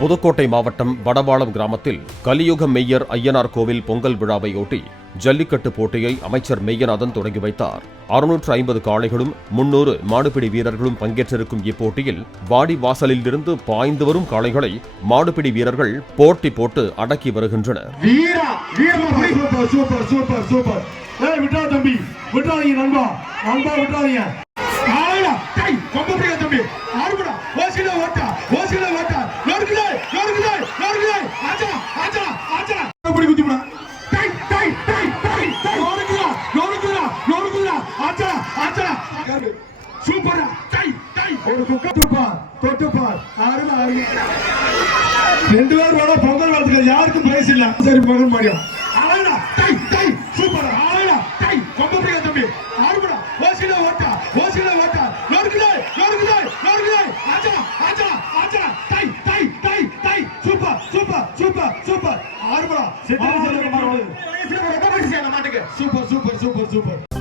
புதுக்கோட்டை மாவட்டம் வடவாளம் கிராமத்தில் கலியுக மெய்யர் ஐயனார் கோவில் பொங்கல் விழாவையொட்டி ஜல்லிக்கட்டு போட்டியை அமைச்சர் மெய்யநாதன் தொடங்கி வைத்தார். 650 காளைகளும் 300 மாடுபிடி வீரர்களும் பங்கேற்றிருக்கும் இப்போட்டியில் வாடி வாசலில் இருந்து பாய்ந்து வரும் காளைகளை மாடுபிடி வீரர்கள் போட்டி போட்டு அடக்கி வருகின்றனர். ரெண்டு பேர் பொங்கல் வாழ்த்துக்கள் யாருக்கும் பிரைஸ் இல்ல. சரி மகன் மாடியம் சூப்பர் தம்பி ஆறுபடா ஓசில ஓட்டா சூப்பர் ஆறுபடா சூப்பர்